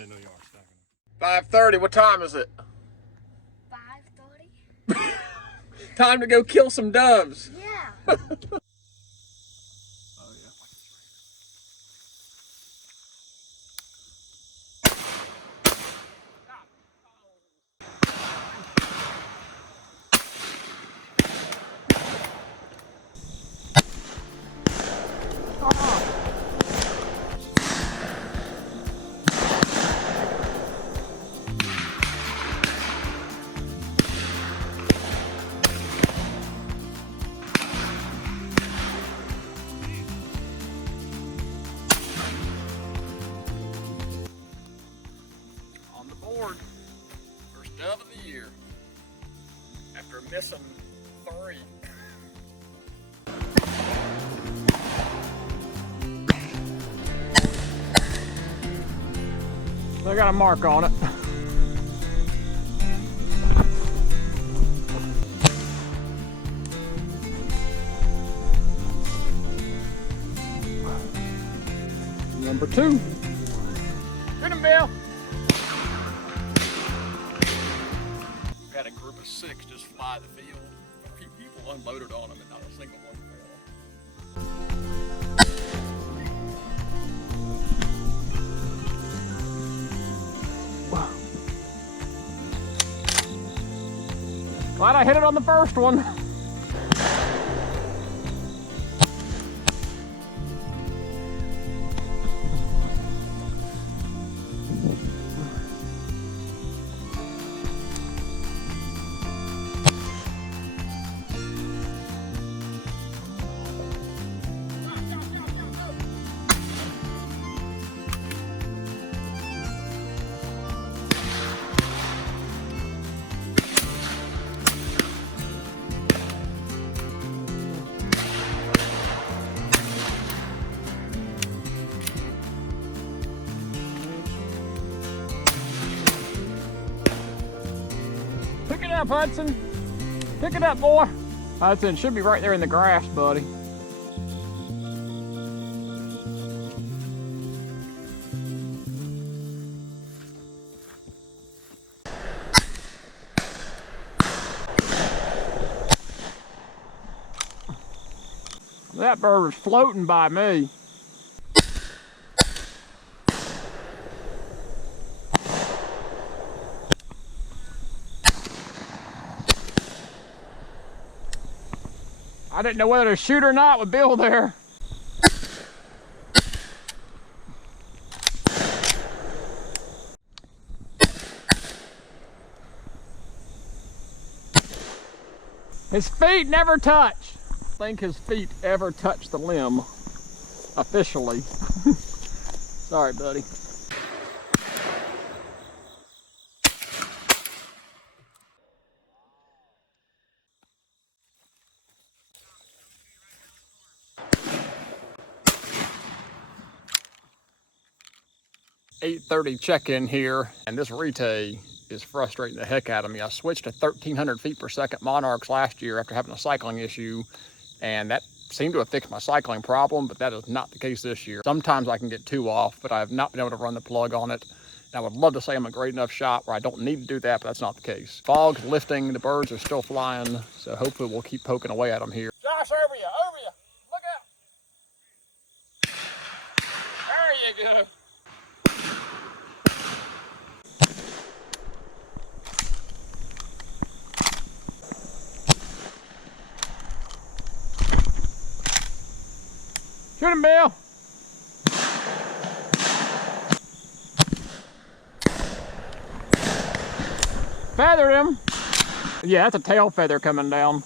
didn't know y'all were stacking them. 5:30, what time is it? 5:30? Time to go kill some doves. Yeah. Oh, yeah. On the board. First dove of the year. After missing 3. I got a mark on it. Number 2. Shoot him, Bill. Had a group of 6 just fly the field. A few people unloaded on them and not a single one fell. Glad I hit it on the first one. Pick it up, Hudson. Pick it up, boy. Hudson should be right there in the grass, buddy. That bird was floating by me. I didn't know whether to shoot or not with Bill there. His feet never touch. I think his feet ever touch the limb officially. Sorry, buddy. .30 check-in here, and this retay is frustrating the heck out of me. I switched to 1,300 feet per second monarchs last year after having a cycling issue, and that seemed to have fixed my cycling problem, but that is not the case this year. Sometimes I can get 2 off, but I have not been able to run the plug on it. And I would love to say I'm a great enough shot where I don't need to do that, but that's not the case. Fog's lifting, the birds are still flying, so hopefully we'll keep poking away at them here. Josh, over you, look out. There you go. Shoot him, Bill. Feathered him. Yeah, that's a tail feather coming down.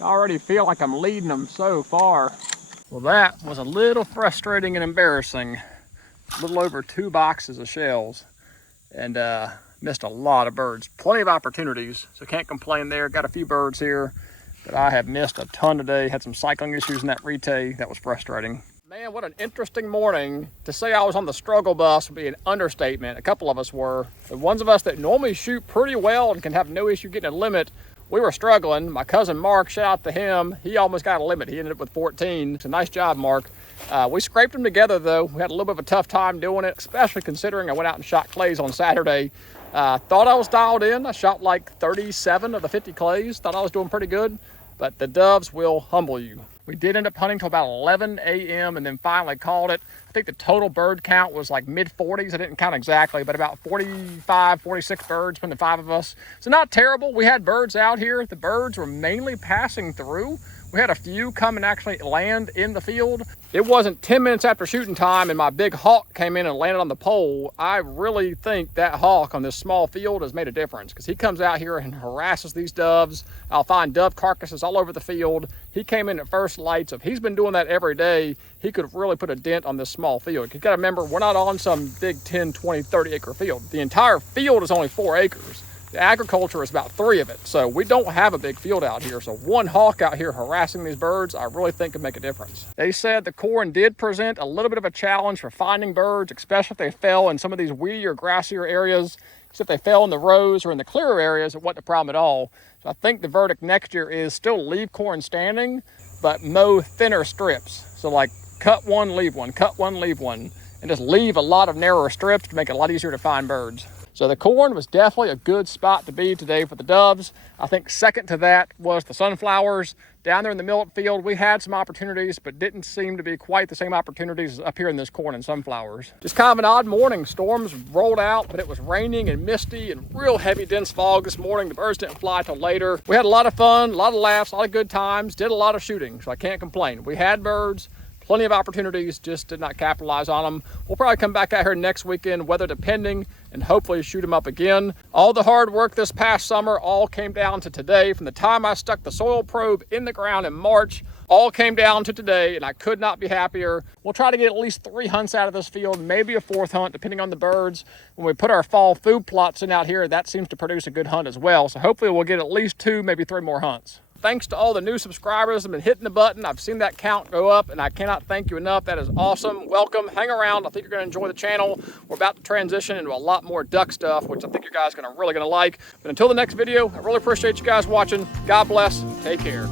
I already feel like I'm leading them so far. Well, that was a little frustrating and embarrassing. A little over 2 boxes of shells, and missed a lot of birds. Plenty of opportunities, so can't complain there. Got a few birds here, but I have missed a ton today. Had some cycling issues in that retay. That was frustrating. Man, what an interesting morning. To say I was on the struggle bus would be an understatement. A couple of us were. The ones of us that normally shoot pretty well and can have no issue getting a limit we were struggling. My cousin Mark, shout out to him, he almost got a limit. He ended up with 14. So nice job, Mark. We scraped them together though. We had a little bit of a tough time doing it, especially considering I went out and shot clays on Saturday. Thought I was dialed in. I shot like 37 of the 50 clays. Thought I was doing pretty good, but the doves will humble you. We did end up hunting till about 11 a.m. and then finally called it. I think the total bird count was like mid 40s. I didn't count exactly, but about 45, 46 birds between the 5 of us. So not terrible. We had birds out here. The birds were mainly passing through. We had a few come and actually land in the field. It wasn't 10 minutes after shooting time and my big hawk came in and landed on the pole. I really think that hawk on this small field has made a difference, because he comes out here and harasses these doves. I'll find dove carcasses all over the field. He came in at first light, so if he's been doing that every day, he could really put a dent on this small field. You gotta remember, we're not on some big 10, 20, 30 acre field. The entire field is only 4 acres. The agriculture is about 3 of it. So we don't have a big field out here. So one hawk out here harassing these birds, I really think could make a difference. They said the corn did present a little bit of a challenge for finding birds, especially if they fell in some of these weedier, grassier areas. So if they fell in the rows or in the clearer areas, it wasn't a problem at all. So I think the verdict next year is still leave corn standing, but mow thinner strips. So like cut one, leave one, cut one, leave one, and just leave a lot of narrower strips to make it a lot easier to find birds. So the corn was definitely a good spot to be today for the doves. I think second to that was the sunflowers. Down there in the millet field, we had some opportunities, but didn't seem to be quite the same opportunities up here in this corn and sunflowers. Just kind of an odd morning. Storms rolled out, but it was raining and misty and real heavy dense fog this morning. The birds didn't fly till later. We had a lot of fun, a lot of laughs, a lot of good times, did a lot of shooting, so I can't complain. We had birds, plenty of opportunities, just did not capitalize on them. We'll probably come back out here next weekend, weather depending, and hopefully shoot them up again. All the hard work this past summer all came down to today. From the time I stuck the soil probe in the ground in March, all came down to today, and I could not be happier. We'll try to get at least 3 hunts out of this field, maybe a 4th hunt, depending on the birds. When we put our fall food plots in out here, that seems to produce a good hunt as well. So hopefully we'll get at least 2, maybe 3 more hunts. Thanks to all the new subscribers that have been hitting the button. I've seen that count go up, and I cannot thank you enough. That is awesome. Welcome. Hang around. I think you're going to enjoy the channel. We're about to transition into a lot more duck stuff, which I think you guys are really going to like. But until the next video, I really appreciate you guys watching. God bless. Take care.